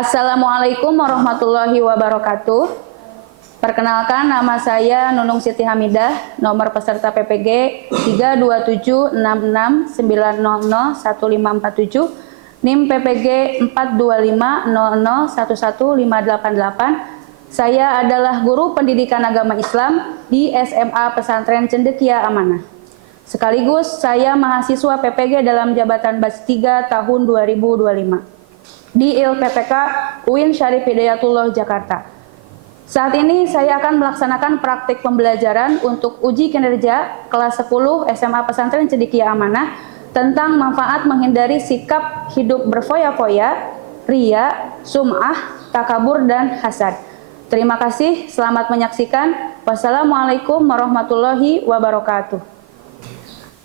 Assalamualaikum warahmatullahi wabarakatuh. Perkenalkan, nama saya Nunung Siti Hamidah, nomor peserta PPG 32766900157, NIM PPG 42500111588. Saya adalah guru pendidikan agama Islam di SMA Pesantren Cendekia Amanah. Sekaligus saya mahasiswa PPG dalam jabatan Bas 3 tahun 2025 di ILPPK UIN Syarif Hidayatullah Jakarta. Saat ini saya akan melaksanakan praktik pembelajaran untuk uji kinerja kelas 10 SMA Pesantren Cendekia Amanah tentang manfaat menghindari sikap hidup berfoya-foya, ria, sum'ah, takabur, dan hasad. Terima kasih, selamat menyaksikan. Wassalamualaikum warahmatullahi wabarakatuh.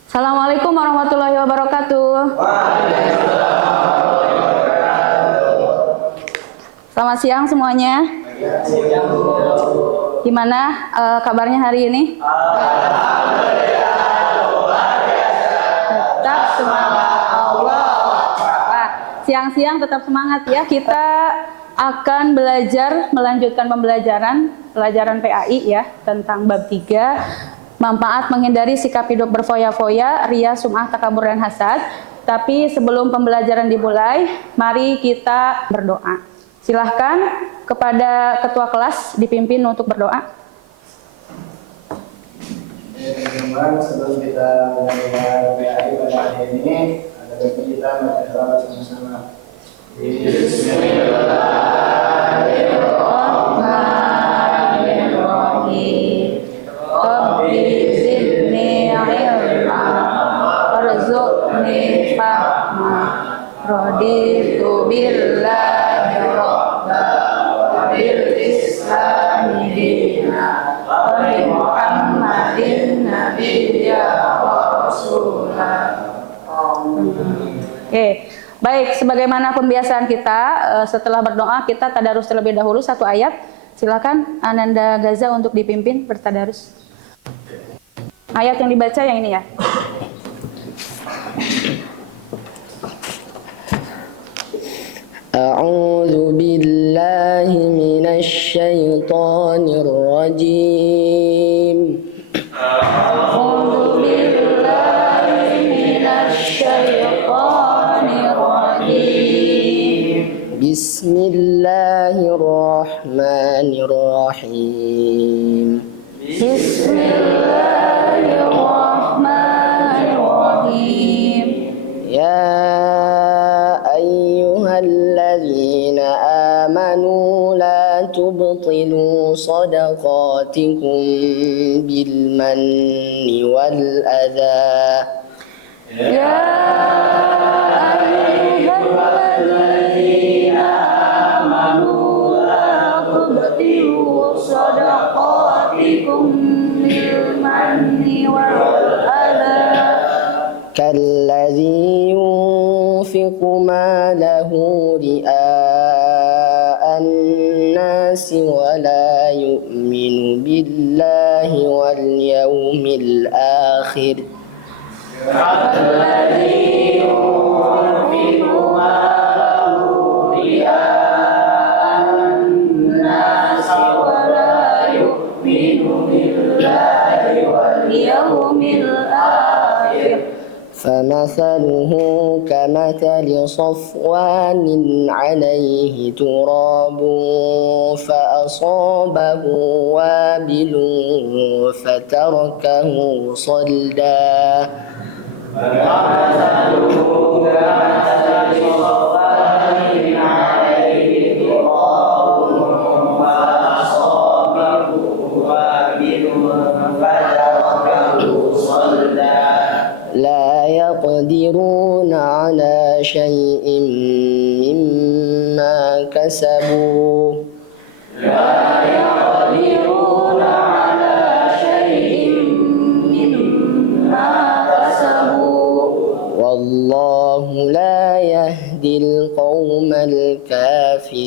Assalamualaikum warahmatullahi wabarakatuh. Selamat siang semuanya. Gimana kabarnya hari ini? Tetap semangat Allah. Siang-siang tetap semangat ya. Kita akan melanjutkan pelajaran PAI ya, tentang bab 3, manfaat menghindari sikap hidup berfoya-foya, ria, sum'ah, takabur, dan hasad. Tapi sebelum pembelajaran dimulai, mari kita berdoa. Silahkan kepada ketua kelas dipimpin untuk berdoa. Teman-teman, sebelum kita mulai PAI pada hari ini, ada baiknya kita berdoa bersama-sama. Bismillahirrahmanirrahim. Rabbi zidni ilma warzuqni fahma. Raditu billahi rabba wa bil islami dina wa bi Muhammadin nabiyya wa rasulah. Oke, baik, sebagaimana pembiasaan kita, setelah berdoa kita tadarus terlebih dahulu satu ayat. Silakan Ananda Gaza untuk dipimpin bertadarus. Ayat yang dibaca yang ini ya. A'udzu billahi minasy syaithanir rajim. A'udzu billahi minasy syaithanir rajim. Bismillahirrahmanirrahim. Bismillahirrahmanirrahim. Ya ayyuhalladzina amanu la tubtilu sadaqatikum bil manni wal adha. Ya ayyuhalladzina amanu la tubtilu sadaqatikum bil manni wal adha. كالذي ينفق ماله رئاء الناس ولا يؤمن بالله واليوم الآخر كالذي ينفق ماله رئاء الناس ولا يؤمن بالله واليوم الآخر فمثله كمثل صفوان عليه تراب فأصابه وابل فتركه صلدا لا يقدرون على شيء مما كسبوا والله لا يهدي القوم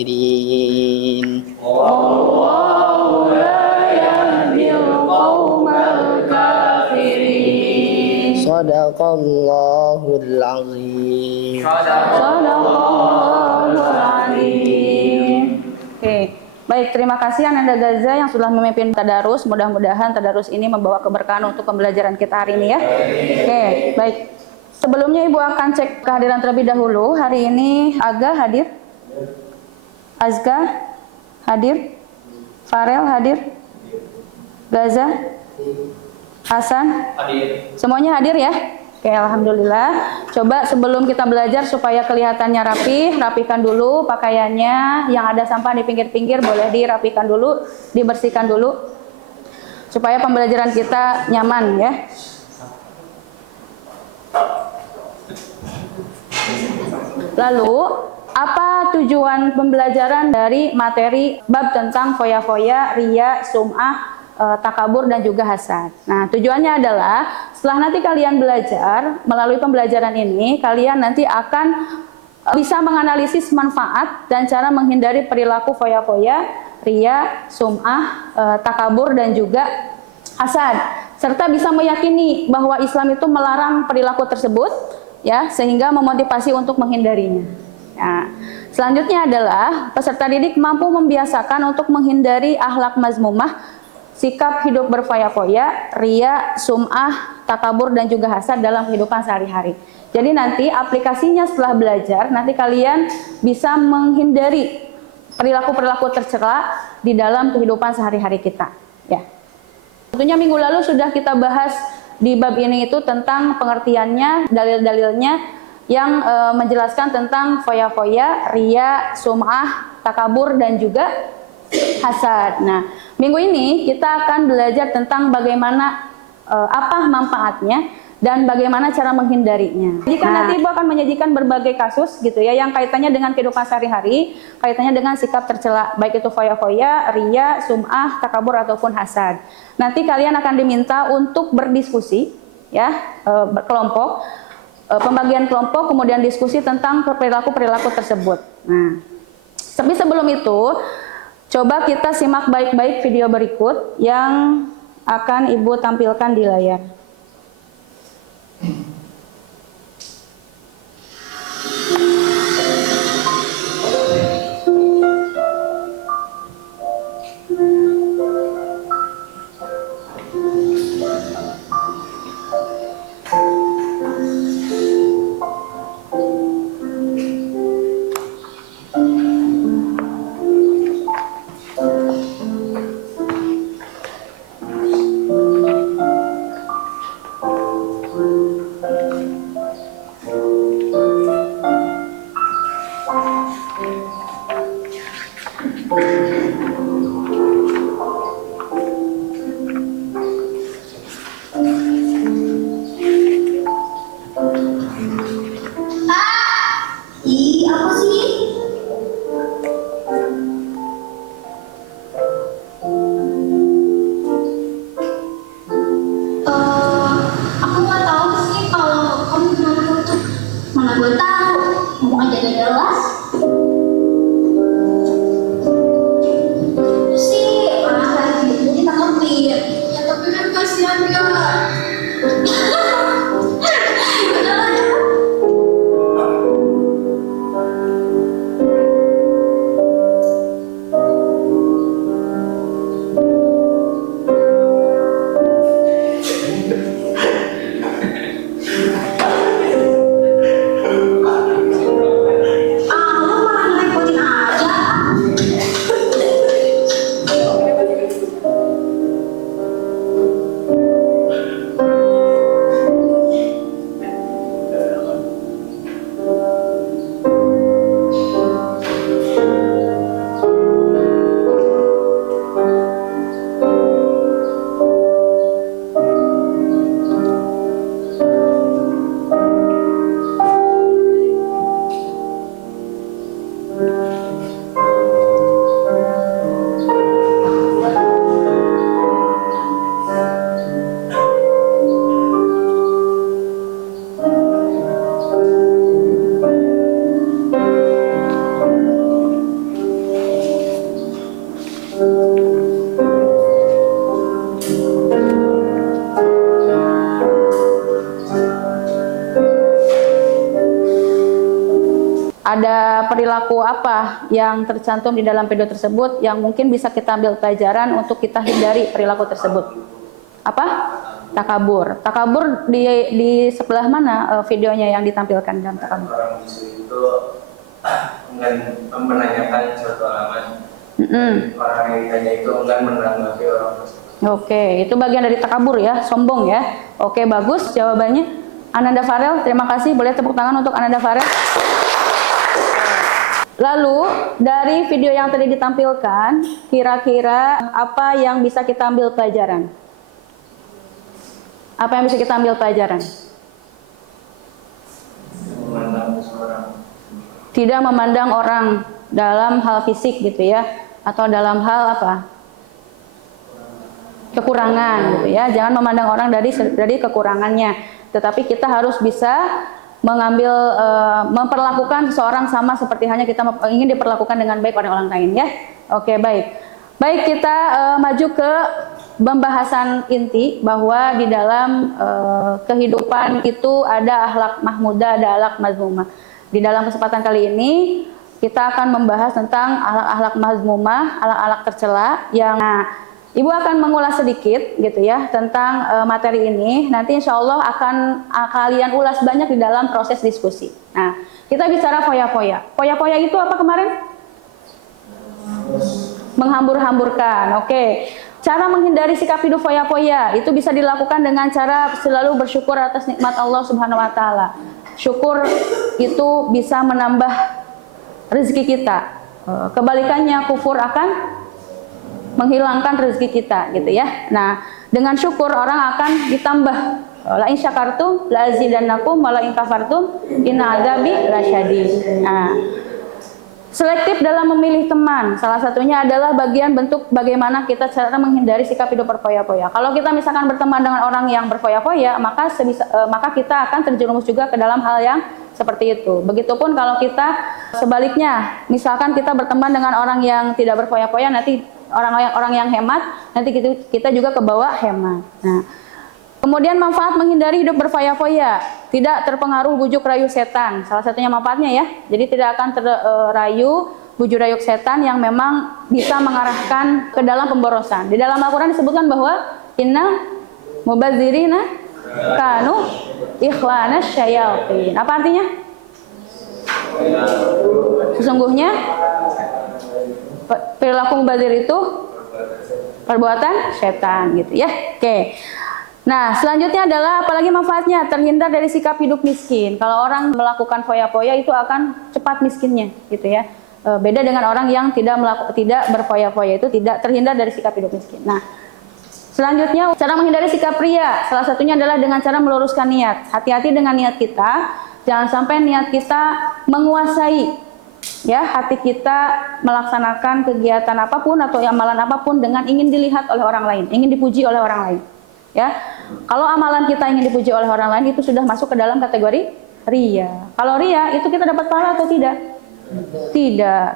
الكافرين والله لا يهدي القوم الكافرين. صدق الله العظيم. صدق الله العظيم. Oke. Baik, terima kasih Ananda Gaza yang sudah memimpin tadarus. Mudah-mudahan tadarus ini membawa keberkahan untuk pembelajaran kita hari ini ya. Oke, baik. Sebelumnya Ibu akan cek kehadiran terlebih dahulu. Hari ini Aga hadir? Azka hadir? Farel hadir? Gaza? Hasan? Hadir. Semuanya hadir ya? Oke, alhamdulillah. Coba sebelum kita belajar supaya kelihatannya rapi, rapikan dulu pakaiannya. Yang ada sampah di pinggir-pinggir boleh dirapikan dulu, dibersihkan dulu. Supaya pembelajaran kita nyaman ya. Lalu, apa tujuan pembelajaran dari materi bab tentang foya-foya, riya, sum'ah, takabur dan juga hasad. Nah, tujuannya adalah setelah nanti kalian belajar, melalui pembelajaran ini, kalian nanti akan bisa menganalisis manfaat dan cara menghindari perilaku foya-foya, riya, sum'ah, takabur dan juga hasad. Serta bisa meyakini bahwa Islam itu melarang perilaku tersebut, ya, sehingga memotivasi untuk menghindarinya. Nah, selanjutnya adalah peserta didik mampu membiasakan untuk menghindari akhlak mazmumah, sikap hidup berfoya-foya, riya, sum'ah, takabur dan juga hasad dalam kehidupan sehari-hari. Jadi nanti aplikasinya setelah belajar, nanti kalian bisa menghindari perilaku-perilaku tercela di dalam kehidupan sehari-hari kita. Ya. Tentunya minggu lalu sudah kita bahas di bab ini itu tentang pengertiannya, dalil-dalilnya yang menjelaskan tentang foya-foya, riya, sum'ah, takabur dan juga hasad. Nah, minggu ini kita akan belajar tentang bagaimana apa manfaatnya dan bagaimana cara menghindarinya. Jika nanti Ibu akan menyajikan berbagai kasus gitu ya yang kaitannya dengan kehidupan sehari-hari, kaitannya dengan sikap tercela, baik itu foya-foya, riya, sum'ah, takabur ataupun hasad. Nanti kalian akan diminta untuk berdiskusi ya, berkelompok, pembagian kelompok kemudian diskusi tentang perilaku-perilaku tersebut. Nah, tapi sebelum itu coba kita simak baik-baik video berikut yang akan Ibu tampilkan di layar. ada perilaku apa yang tercantum di dalam video tersebut yang mungkin bisa kita ambil pelajaran untuk kita hindari perilaku tersebut? Apa? Takabur. Takabur di sebelah mana videonya yang ditampilkan dalam takabur? Orang bisu itu enggan menanyakan suatu alamat. Orang yang ditanya itu enggan menanggapi orang tersebut. Oke, itu bagian dari takabur ya, sombong ya. Oke, bagus jawabannya. Ananda Farel, terima kasih. Boleh tepuk tangan untuk Ananda Farel. Lalu, dari video yang tadi ditampilkan, kira-kira apa yang bisa kita ambil pelajaran? Apa yang bisa kita ambil pelajaran? Memandang seseorang. Tidak memandang orang dalam hal fisik gitu ya, atau dalam hal apa? Kekurangan gitu ya. Jangan memandang orang dari kekurangannya, tetapi kita harus bisa mengambil memperlakukan seseorang sama seperti hanya kita ingin diperlakukan dengan baik oleh orang lain ya. Oke, baik. Baik, kita maju ke pembahasan inti bahwa di dalam kehidupan itu ada akhlak mahmudah, ada akhlak mazmumah. Di dalam kesempatan kali ini kita akan membahas tentang akhlak-akhlak mazmumah, akhlak-akhlak tercela yang Ibu akan mengulas sedikit gitu ya tentang materi ini. Nanti insya Allah akan kalian ulas banyak di dalam proses diskusi. Nah, kita bicara foya-foya. Foya-foya itu apa kemarin? Menghambur-hamburkan. Oke. Cara menghindari sikap hidup foya-foya itu bisa dilakukan dengan cara selalu bersyukur atas nikmat Allah Subhanahu wa taala. Syukur itu bisa menambah rezeki kita. Kebalikannya kufur akan menghilangkan rezeki kita gitu ya. Nah, dengan syukur orang akan ditambah. La in syakartum la azidannakum wa la in kafartum inna adzabi lasyadid. Nah, selektif dalam memilih teman, salah satunya adalah bagian bentuk bagaimana kita cara menghindari sikap hidup berfoya-foya. Kalau kita misalkan berteman dengan orang yang berfoya-foya, maka kita akan terjerumus juga ke dalam hal yang seperti itu. Begitupun kalau kita sebaliknya, misalkan kita berteman dengan orang yang tidak berfoya-foya, nanti orang yang hemat, nanti kita juga kebawa hemat. Nah, kemudian manfaat menghindari hidup berfoya-foya, tidak terpengaruh bujuk rayu setan. Salah satunya manfaatnya ya. Jadi tidak akan terayu bujuk rayu setan yang memang bisa mengarahkan ke dalam pemborosan. Di dalam Al-Qur'an disebutkan bahwa inna mubadzirina kanu ikhwana syayatin. Apa artinya? Sesungguhnya perilaku mubazir itu perbuatan setan gitu ya. Oke. Nah, selanjutnya adalah apalagi manfaatnya? Terhindar dari sikap hidup miskin. Kalau orang melakukan foya-foya itu akan cepat miskinnya gitu ya. Beda dengan orang yang tidak berfoya-foya, itu tidak terhindar dari sikap hidup miskin. Nah, selanjutnya cara menghindari sikap ria. Salah satunya adalah dengan cara meluruskan niat. Hati-hati dengan niat kita. Jangan sampai niat kita menguasai ya hati kita melaksanakan kegiatan apapun atau amalan apapun dengan ingin dilihat oleh orang lain, ingin dipuji oleh orang lain. Ya, kalau amalan kita ingin dipuji oleh orang lain itu sudah masuk ke dalam kategori ria. Kalau ria itu kita dapat pahala atau tidak? Tidak.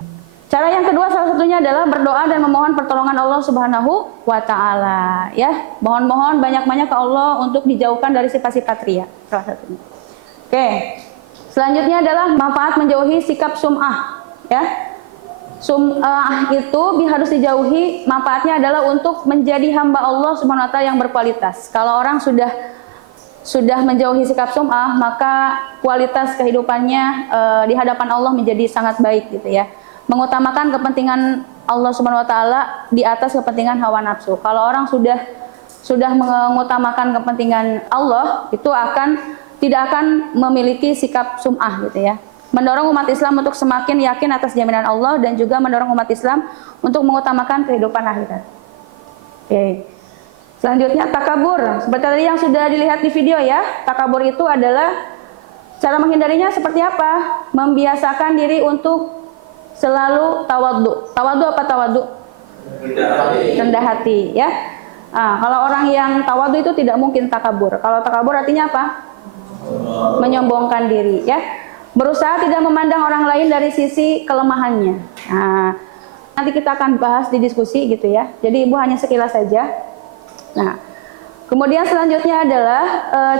Cara yang kedua salah satunya adalah berdoa dan memohon pertolongan Allah Subhanahu wa taala. Ya, mohon-mohon banyak-banyak ke Allah untuk dijauhkan dari sifat-sifat ria. Salah satunya. Oke. Selanjutnya adalah manfaat menjauhi sikap sum'ah, ya. Sum'ah itu harus dijauhi, manfaatnya adalah untuk menjadi hamba Allah Subhanahu wa taala yang berkualitas. Kalau orang sudah menjauhi sikap sum'ah, maka kualitas kehidupannya di hadapan Allah menjadi sangat baik gitu ya. Mengutamakan kepentingan Allah Subhanahu wa taala di atas kepentingan hawa nafsu. Kalau orang sudah mengutamakan kepentingan Allah, itu tidak akan memiliki sikap sum'ah gitu ya. Mendorong umat Islam untuk semakin yakin atas jaminan Allah dan juga mendorong umat Islam untuk mengutamakan kehidupan akhirat. Oke. Selanjutnya takabur. Seperti tadi yang sudah dilihat di video ya, takabur itu adalah cara menghindarinya seperti apa? Membiasakan diri untuk selalu tawadhu. Tawadhu apa tawadhu? Rendah hati ya. Nah, kalau orang yang tawadhu itu tidak mungkin takabur. Kalau takabur artinya apa? Menyombongkan diri ya. Berusaha tidak memandang orang lain dari sisi kelemahannya. Nah, nanti kita akan bahas di diskusi gitu ya. Jadi Ibu hanya sekilas saja. Nah, kemudian selanjutnya adalah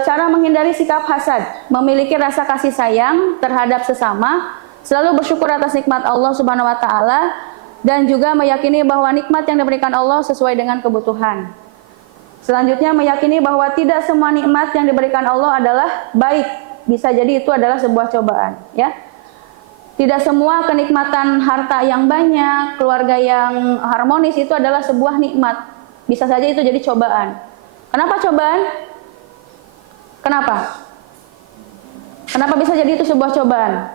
cara menghindari sikap hasad, memiliki rasa kasih sayang terhadap sesama selalu bersyukur atas nikmat Allah Subhanahu wa taala dan juga meyakini bahwa nikmat yang diberikan Allah sesuai dengan kebutuhan. Selanjutnya meyakini bahwa tidak semua nikmat yang diberikan Allah adalah baik. Bisa jadi itu adalah sebuah cobaan, ya. Tidak semua kenikmatan harta yang banyak, keluarga yang harmonis itu adalah sebuah nikmat. Bisa saja itu jadi cobaan. Kenapa cobaan? Kenapa? Kenapa bisa jadi itu sebuah cobaan?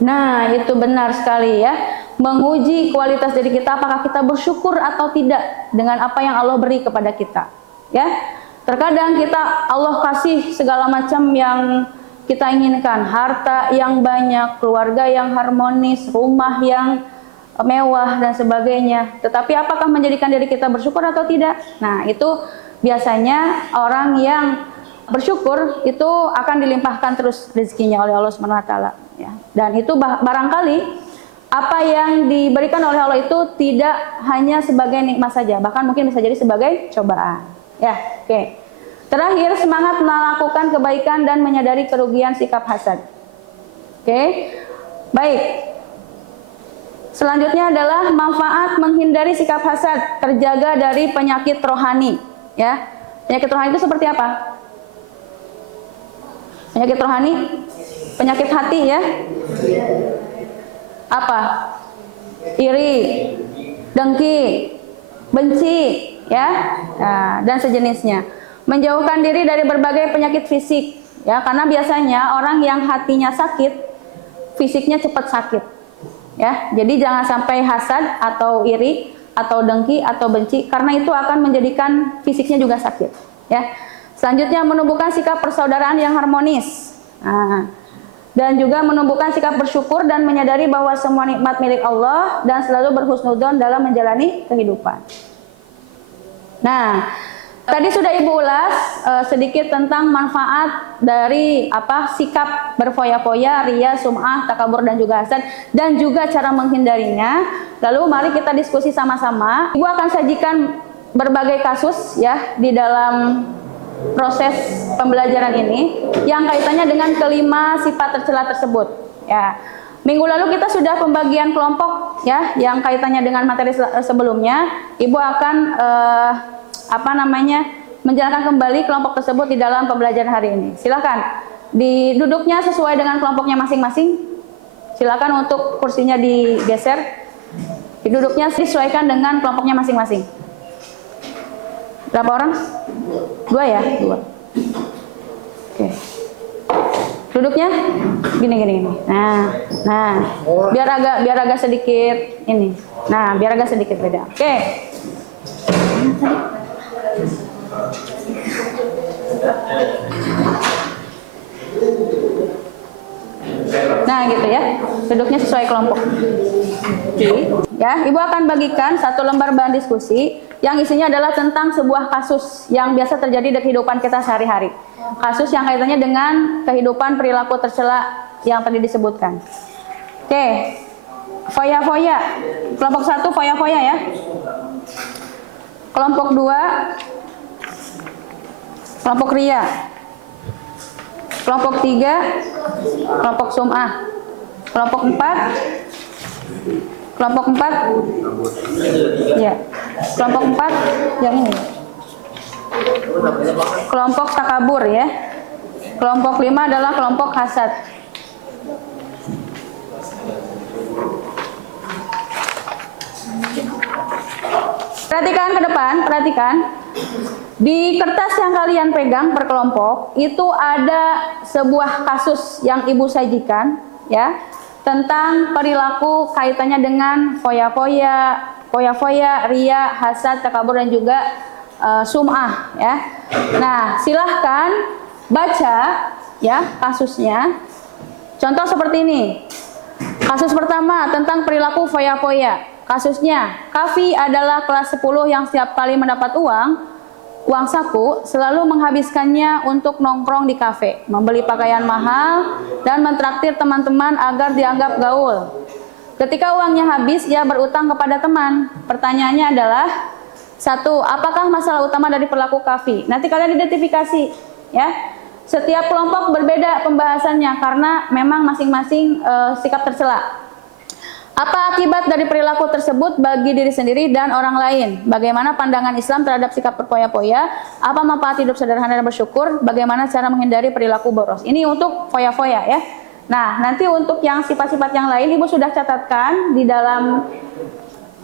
Nah, itu benar sekali ya. Menguji kualitas diri kita, apakah kita bersyukur atau tidak dengan apa yang Allah beri kepada kita. Ya, terkadang kita Allah kasih segala macam yang kita inginkan, harta yang banyak, keluarga yang harmonis, rumah yang mewah dan sebagainya. Tetapi apakah menjadikan diri kita bersyukur atau tidak? Nah, itu biasanya orang yang bersyukur itu akan dilimpahkan terus rezekinya oleh Allah Subhanahu wa taala, ya. Dan itu barangkali apa yang diberikan oleh Allah itu tidak hanya sebagai nikmat saja, bahkan mungkin bisa jadi sebagai cobaan. Ya, oke. Terakhir, semangat melakukan kebaikan dan menyadari kerugian sikap hasad. Oke. Baik. Selanjutnya adalah manfaat menghindari sikap hasad, terjaga dari penyakit rohani, ya. Penyakit rohani itu seperti apa? Penyakit rohani, penyakit hati, ya. Apa? Iri, dengki, benci, ya. Nah, dan sejenisnya. Menjauhkan diri dari berbagai penyakit fisik, ya, karena biasanya orang yang hatinya sakit, fisiknya cepat sakit, ya. Jadi jangan sampai hasad atau iri atau dengki atau benci, karena itu akan menjadikan fisiknya juga sakit, ya. Selanjutnya menumbuhkan sikap persaudaraan yang harmonis, dan juga menumbuhkan sikap bersyukur dan menyadari bahwa semua nikmat milik Allah dan selalu berhusnudzon dalam menjalani kehidupan. Nah, tadi sudah Ibu ulas sedikit tentang manfaat dari sikap berfoya-foya, riya, sum'ah, takabur dan juga hasad, dan juga cara menghindarinya. Lalu mari kita diskusi sama-sama. Ibu akan sajikan berbagai kasus, ya, di dalam proses pembelajaran ini yang kaitannya dengan kelima sifat tercela tersebut, ya. Minggu lalu kita sudah pembagian kelompok, ya, yang kaitannya dengan materi sebelumnya. Ibu akan menjalankan kembali kelompok tersebut di dalam pembelajaran hari ini. Silakan duduknya sesuai dengan kelompoknya masing-masing. Silakan untuk kursinya digeser. Duduknya disesuaikan dengan kelompoknya masing-masing. Berapa orang? 2, ya? 2. Oke. Duduknya gini. Nah, biar agak sedikit ini. Nah, biar agak sedikit beda. Oke. Nah, gitu ya. Duduknya sesuai kelompok. Ya, Ibu akan bagikan satu lembar bahan diskusi yang isinya adalah tentang sebuah kasus yang biasa terjadi di kehidupan kita sehari-hari. Kasus yang kaitannya dengan kehidupan perilaku tercela yang tadi disebutkan. Oke. Foya-foya. Kelompok 1 foya-foya, ya. Kelompok 2 kelompok ria. Kelompok 3 kelompok sum'ah. Kelompok 4 ya. Kelompok 4 yang ini. Kelompok takabur, ya. Kelompok 5 adalah kelompok hasad. Perhatikan ke depan, perhatikan. Di kertas yang kalian pegang per kelompok itu ada sebuah kasus yang Ibu sajikan, ya, tentang perilaku kaitannya dengan foya-foya, ria, hasad, takabur dan juga sum'ah, ya. Nah, silahkan baca, ya, kasusnya. Contoh seperti ini. Kasus pertama tentang perilaku foya-foya. Kasusnya, Kavi adalah kelas 10 yang setiap kali mendapat uang saku selalu menghabiskannya untuk nongkrong di kafe, membeli pakaian mahal, dan mentraktir teman-teman agar dianggap gaul. Ketika uangnya habis, ia berutang kepada teman. Pertanyaannya adalah, 1. Apakah masalah utama dari perilaku Kavi? Nanti kalian identifikasi, ya. Setiap kelompok berbeda pembahasannya karena memang masing-masing sikap tercela. Apa akibat dari perilaku tersebut bagi diri sendiri dan orang lain? Bagaimana pandangan Islam terhadap sikap berfoya-foya? Apa manfaat hidup sederhana dan bersyukur? Bagaimana cara menghindari perilaku boros? Ini untuk foya-foya ya. Nah, nanti untuk yang sifat-sifat yang lain Ibu sudah catatkan di dalam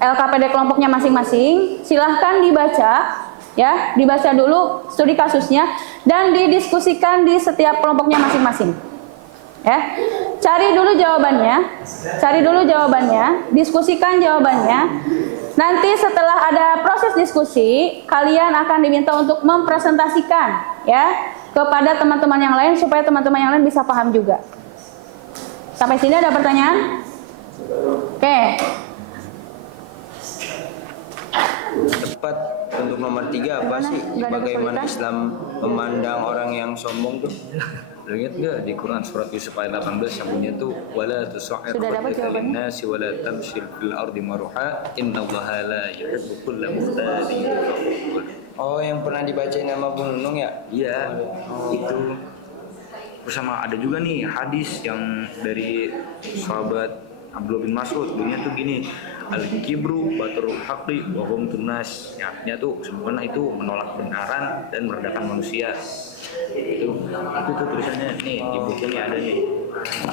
LKPD kelompoknya masing-masing. Silahkan dibaca ya, dibaca dulu studi kasusnya dan didiskusikan di setiap kelompoknya masing-masing. Ya, cari dulu jawabannya, diskusikan jawabannya. Nanti setelah ada proses diskusi, kalian akan diminta untuk mempresentasikan ya kepada teman-teman yang lain supaya teman-teman yang lain bisa paham juga. Sampai sini ada pertanyaan? Oke. Tepat untuk nomor 3 apa sih? Bagaimana Islam memandang orang yang sombong tuh? Lo ingat nggak di Quran surat Yusuf ayat 18 yang bunyinya tuh wala tusa'ir khaddaka linnasi wala tamshil fil ardi maruha innallaha la yuhibbu kulla mukhtalin fakhur. Oh, yang pernah dibacain nama Bung Nunung ya? Iya, itu. Terus sama ada juga nih hadis yang dari sahabat Abdullah bin Mas'ud, bunyinya tuh gini, al-kibru batrul haqqi wa hum tunas. Artinya tuh sempurna itu menolak kebenaran dan merendahkan manusia. Itu tuh tulisannya nih di buku ini ada nih.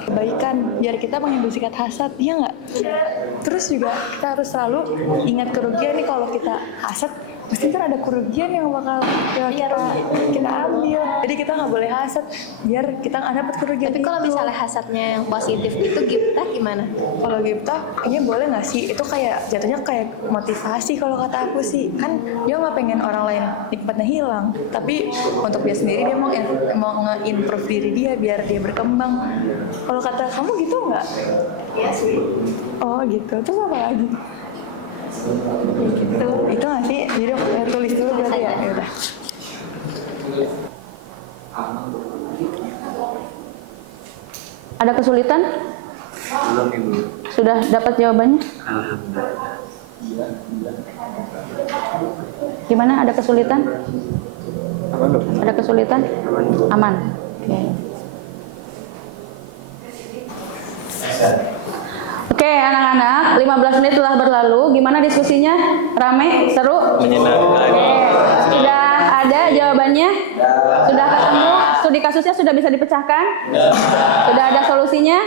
Kebaikan biar kita menghindari sikap hasad, iya nggak? Terus juga kita harus selalu ingat kerugian nih, kalau kita hasad pasti ntar ada kerugian yang bakal kita ambil. Jadi kita nggak boleh hasad biar kita nggak dapat kerugian. Tapi kalau misalnya hasadnya yang positif itu gibtah gimana? Kalau gibtah kayaknya boleh nggak sih? Itu kayak jatuhnya kayak motivasi kalau kata aku sih. Kan dia nggak pengen orang lain nikmatnya hilang, tapi untuk dia sendiri dia mau nge-improve diri dia biar dia berkembang. Kalau kata kamu gitu nggak? Iya sih. Oh gitu. Terus apa lagi? Gitu. Itu nggak sih? Jadi tulis dulu berarti ya. Ya udah. Ada kesulitan? Belum Ibu. Sudah dapat jawabannya? Gimana? Ada kesulitan? Ada kesulitan? Aman. Oke, anak-anak, 15 menit telah berlalu. Gimana diskusinya? Rame? Seru? Menyenangkan. Oke, sudah ada jawabannya? Sudah ketemu? Studi kasusnya sudah bisa dipecahkan? Sudah ada solusinya?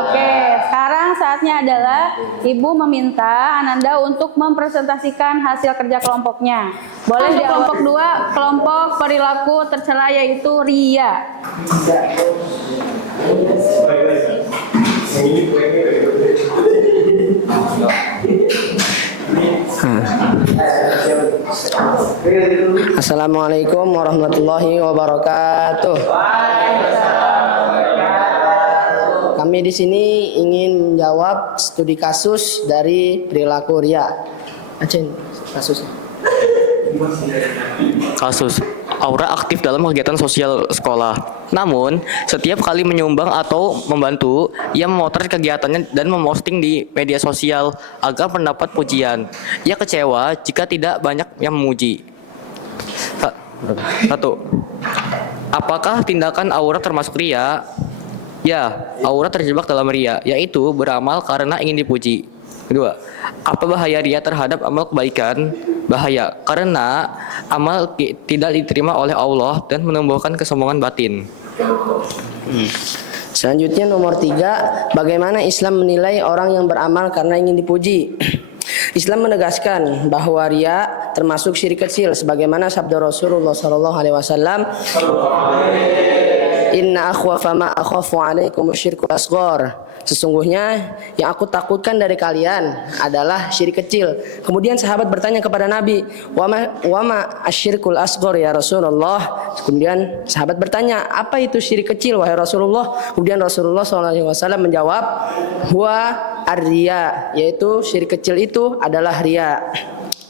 Oke, sekarang saatnya adalah Ibu meminta Ananda untuk mempresentasikan hasil kerja kelompoknya. Boleh di kelompok 2, kelompok perilaku tercela yaitu ria. Assalamualaikum warahmatullahi wabarakatuh. Kami di sini ingin menjawab studi kasus dari perilaku ria. Acen, kasusnya. Kasus Aura aktif dalam kegiatan sosial sekolah. Namun, setiap kali menyumbang atau membantu, ia memotret kegiatannya dan memposting di media sosial agar mendapat pujian. Ia kecewa jika tidak banyak yang memuji. 1. Apakah tindakan Aura termasuk ria? Ya, Aura terjebak dalam ria, yaitu beramal karena ingin dipuji. 2. Apa bahaya ria terhadap amal kebaikan? Bahaya, karena amal tidak diterima oleh Allah dan menumbuhkan kesombongan batin. Selanjutnya nomor 3, bagaimana Islam menilai orang yang beramal karena ingin dipuji? Islam menegaskan bahwa ria termasuk syirik kecil sebagaimana sabda Rasulullah SAW, Inna akhwafa ma akhafu alaikum syirkul asghar. Sesungguhnya yang aku takutkan dari kalian adalah syirik kecil. Kemudian sahabat bertanya kepada Nabi, Wama asyirkul asghar ya Rasulullah. Kemudian sahabat bertanya, apa itu syirik kecil wahai Rasulullah? Kemudian Rasulullah SAW menjawab, Huwa ar-riya, yaitu syirik kecil itu adalah ria.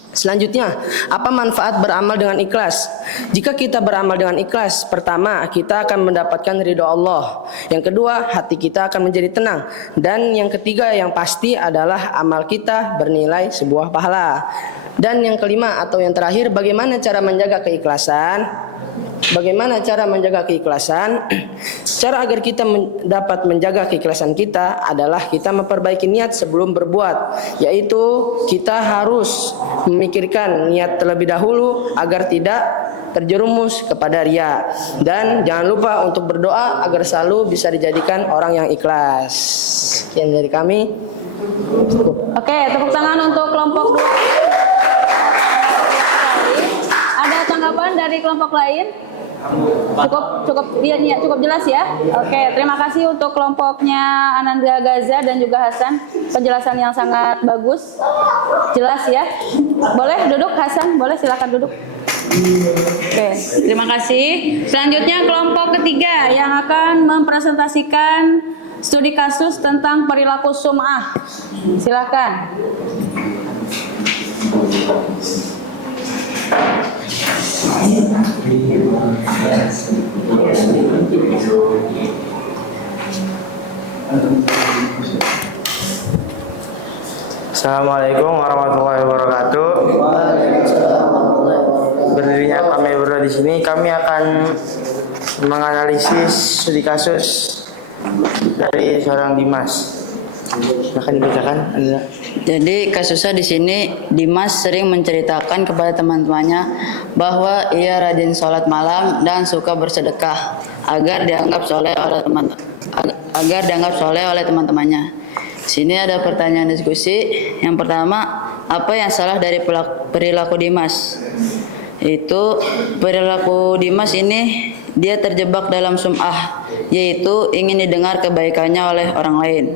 Selanjutnya, apa manfaat beramal dengan ikhlas? Jika kita beramal dengan ikhlas, pertama, kita akan mendapatkan ridho Allah. Yang kedua, hati kita akan menjadi tenang. Dan yang ketiga, yang pasti adalah amal kita bernilai sebuah pahala. Dan yang kelima atau yang terakhir, bagaimana cara menjaga keikhlasan? bagaimana cara menjaga keikhlasan? Cara agar kita dapat menjaga keikhlasan kita adalah kita memperbaiki niat sebelum berbuat, yaitu kita harus memikirkan niat terlebih dahulu agar tidak terjerumus kepada ria, dan jangan lupa untuk berdoa agar selalu bisa dijadikan orang yang ikhlas. Sekian dari kami. Oke, tepuk tangan untuk kelompok 2. Ada tanggapan dari kelompok lain? Cukup jelas ya. Oke, terima kasih untuk kelompoknya Ananda Gaza dan juga Hasan, penjelasan yang sangat bagus, jelas ya. Boleh duduk Hasan, boleh silakan duduk. Oke, terima kasih. Selanjutnya kelompok ketiga yang akan mempresentasikan studi kasus tentang perilaku sum'ah. Silakan. Assalamualaikum warahmatullahi wabarakatuh. Berdirinya kami berdua di sini, kami akan menganalisis studi kasus dari seorang Dimas. Akan dibacakan. Jadi kasusnya di sini, Dimas sering menceritakan kepada teman-temannya bahwa ia rajin sholat malam dan suka bersedekah agar dianggap soleh oleh teman-temannya. Sini ada pertanyaan diskusi. Yang pertama, apa yang salah dari perilaku Dimas? Itu perilaku Dimas ini dia terjebak dalam sum'ah, yaitu ingin didengar kebaikannya oleh orang lain.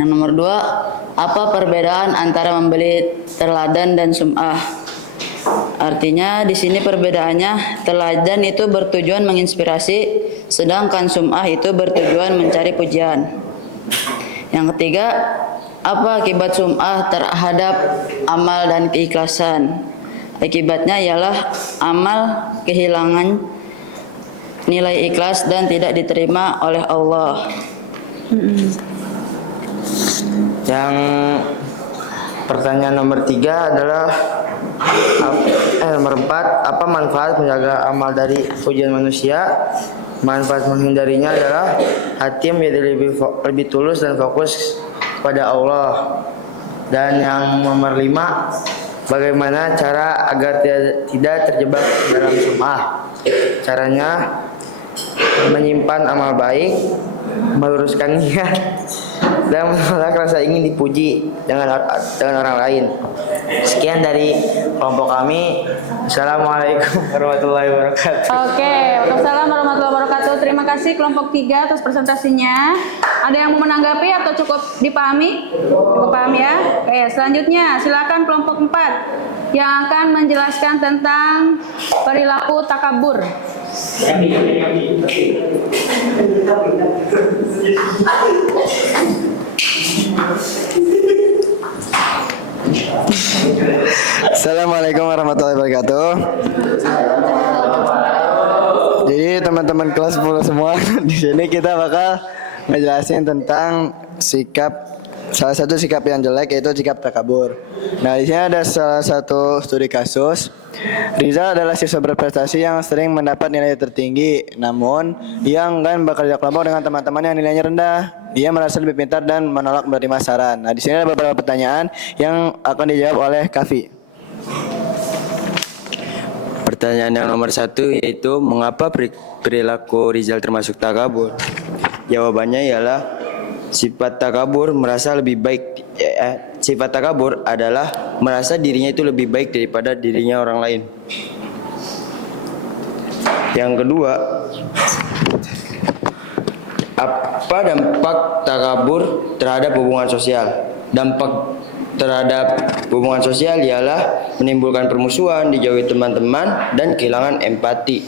Yang nomor 2, apa perbedaan antara membeli teladan dan sum'ah? Artinya di sini perbedaannya, teladan itu bertujuan menginspirasi, sedangkan sum'ah itu bertujuan mencari pujian. Yang ketiga, apa akibat sum'ah terhadap amal dan keikhlasan? Akibatnya ialah amal kehilangan nilai ikhlas dan tidak diterima oleh Allah. Yang pertanyaan nomor 3 adalah nomor 4, apa manfaat menjaga amal dari pujian manusia? Manfaat menghindarinya adalah hati menjadi lebih tulus dan fokus pada Allah. Dan yang nomor 5, bagaimana cara agar tidak terjebak dalam sum'ah? Caranya menyimpan amal baik, meluruskan niat, dan menolak rasa ingin dipuji dengan orang lain. Sekian dari kelompok kami. Assalamualaikum warahmatullahi wabarakatuh. Oke, waalaikumsalam warahmatullahi wabarakatuh. Terima kasih kelompok 3 atas presentasinya. Ada yang mau menanggapi atau cukup dipahami? Cukup paham ya? Oke, selanjutnya silakan kelompok 4 yang akan menjelaskan tentang perilaku takabur. Assalamualaikum warahmatullahi wabarakatuh. Jadi teman-teman kelas 10 semua, di sini kita bakal ngejelasin tentang salah satu sikap yang jelek, yaitu sikap takabur. Nah, di sini ada salah satu studi kasus. Rizal adalah siswa berprestasi yang sering mendapat nilai tertinggi, namun ia enggan bekerja kelompok dengan teman-teman yang nilainya rendah. Dia merasa lebih pintar dan menolak menerima saran. Nah, di sini ada beberapa pertanyaan yang akan dijawab oleh Kavi. Pertanyaan yang nomor 1 yaitu mengapa perilaku Rizal termasuk takabur? Jawabannya ialah sifat takabur adalah merasa dirinya itu lebih baik daripada dirinya orang lain. Yang kedua, apa dampak takabur terhadap hubungan sosial? Dampak terhadap hubungan sosial ialah menimbulkan permusuhan, dijauhi teman-teman, dan kehilangan empati.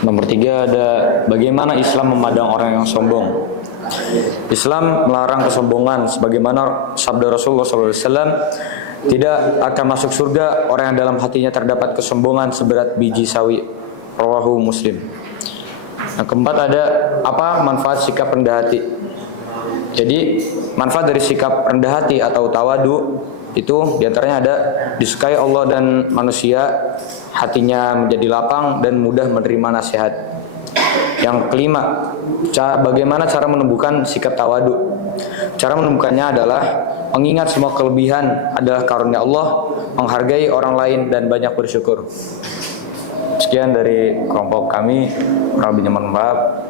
Nomor 3 ada bagaimana Islam memandang orang yang sombong. Islam melarang kesombongan sebagaimana sabda Rasulullah SAW, tidak akan masuk surga orang yang dalam hatinya terdapat kesombongan seberat biji sawi. Rawahu Muslim. Yang keempat ada apa manfaat sikap rendah hati. Jadi manfaat dari sikap rendah hati atau tawadu Itu diantaranya ada disukai Allah dan manusia, hatinya menjadi lapang dan mudah menerima nasihat. Yang kelima, bagaimana cara menumbuhkan sikap tawadu? Cara menumbuhkannya adalah mengingat semua kelebihan adalah karunia Allah, menghargai orang lain dan banyak bersyukur. Sekian dari kelompok kami, kurang lebihnya mohon maaf.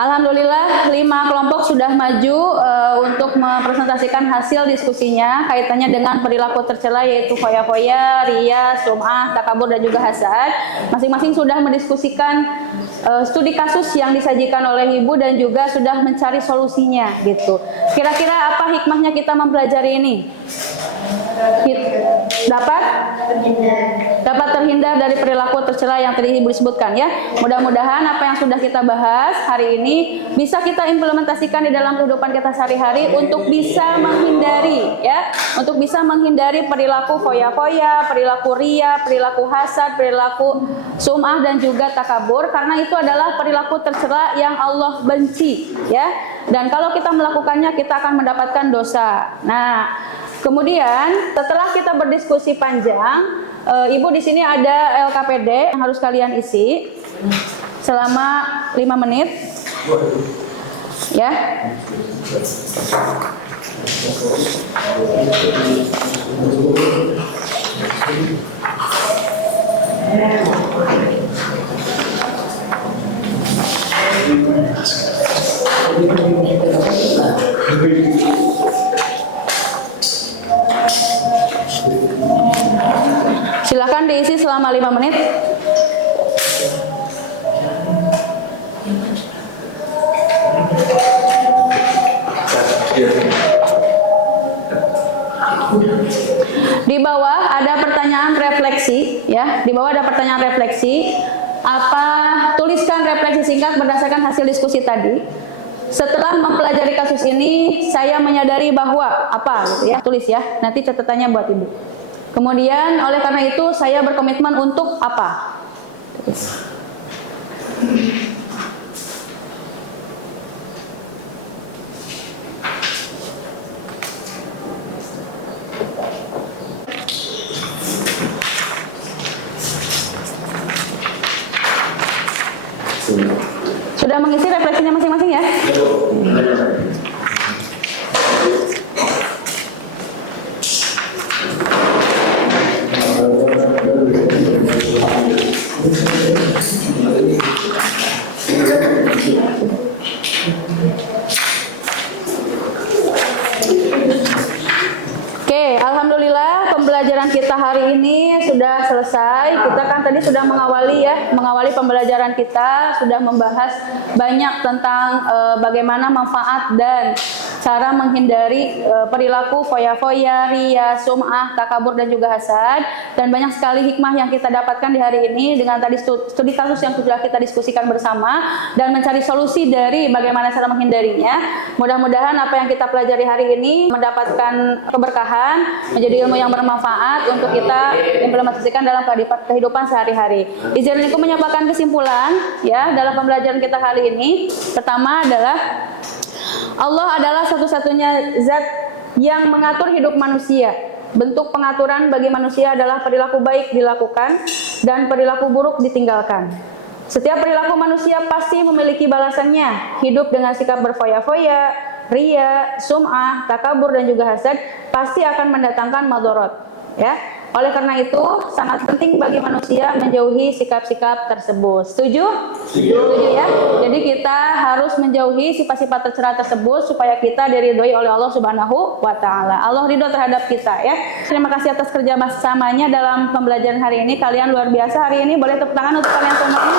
Alhamdulillah 5 kelompok sudah maju untuk mempresentasikan hasil diskusinya kaitannya dengan perilaku tercela yaitu foya-foya, riya, sum'ah, takabur dan juga hasad. Masing-masing sudah mendiskusikan studi kasus yang disajikan oleh Ibu dan juga sudah mencari solusinya gitu. Kira-kira apa hikmahnya kita mempelajari ini? Dapat terhindar dari perilaku tercela yang tadi Ibu sebutkan ya. Mudah-mudahan apa yang sudah kita bahas hari ini bisa kita implementasikan di dalam kehidupan kita sehari-hari untuk bisa menghindari ya, untuk bisa menghindari perilaku foya-foya, perilaku riya, perilaku hasad, perilaku sum'ah dan juga takabur, karena itu adalah perilaku tercela yang Allah benci ya. Dan kalau kita melakukannya kita akan mendapatkan dosa. Nah, kemudian setelah kita berdiskusi panjang, Ibu di sini ada LKPD yang harus kalian isi selama 5 menit, ya. Silakan diisi selama 5 menit. Di bawah ada pertanyaan refleksi ya. Di bawah ada pertanyaan refleksi. Tuliskan refleksi singkat berdasarkan hasil diskusi tadi. Setelah mempelajari kasus ini, saya menyadari bahwa gitu ya. Tulis ya. Nanti catatannya buat Ibu. Kemudian oleh karena itu saya berkomitmen untuk apa? Sudah mengisi refleksinya masing-masing ya? Oke, alhamdulillah pembelajaran kita hari ini sudah selesai. Kita kan tadi sudah mengawali pembelajaran kita, sudah membahas banyak tentang bagaimana manfaat dan cara menghindari perilaku foya-foya, riya, sum'ah, takabur dan juga hasad, dan banyak sekali hikmah yang kita dapatkan di hari ini dengan tadi studi kasus yang sudah kita diskusikan bersama dan mencari solusi dari bagaimana cara menghindarinya. Mudah-mudahan apa yang kita pelajari hari ini mendapatkan keberkahan, menjadi ilmu yang bermanfaat untuk kita implementasikan dalam kehidupan sehari-hari. Izinku menyampaikan kesimpulan ya dalam pembelajaran kita kali ini. Pertama adalah Allah adalah satu-satunya zat yang mengatur hidup manusia. Bentuk pengaturan bagi manusia adalah perilaku baik dilakukan dan perilaku buruk ditinggalkan. Setiap perilaku manusia pasti memiliki balasannya. Hidup dengan sikap berfoya-foya, riya, sum'ah, takabur dan juga hasad pasti akan mendatangkan madorot. Ya. Oleh karena itu sangat penting bagi manusia menjauhi sikap-sikap tersebut. Setuju? Setuju ya. Jadi kita harus menjauhi sifat-sifat tercela tersebut supaya kita diridhoi oleh Allah Subhanahu wa taala. Allah ridho terhadap kita ya. Terima kasih atas kerja bersamanya dalam pembelajaran hari ini. Kalian luar biasa hari ini. Boleh tepuk tangan untuk kalian semuanya.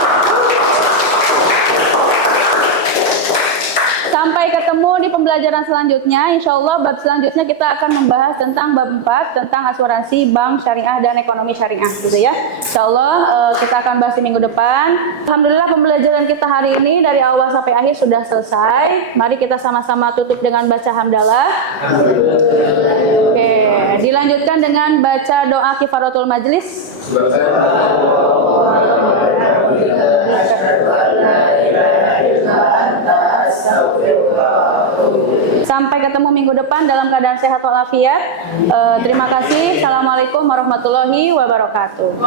Sampai ketemu di pembelajaran selanjutnya. Insya Allah bab selanjutnya kita akan membahas tentang bab 4 tentang asuransi bank syariah dan ekonomi syariah gitu ya. Insya Allah kita akan bahas di minggu depan. Alhamdulillah pembelajaran kita hari ini dari awal sampai akhir sudah selesai. Mari kita sama-sama tutup dengan baca hamdalah. Oke, dilanjutkan dengan baca doa kifaratul majlis. Sampai ketemu minggu depan dalam keadaan sehat walafiat. Terima kasih. Assalamualaikum warahmatullahi wabarakatuh.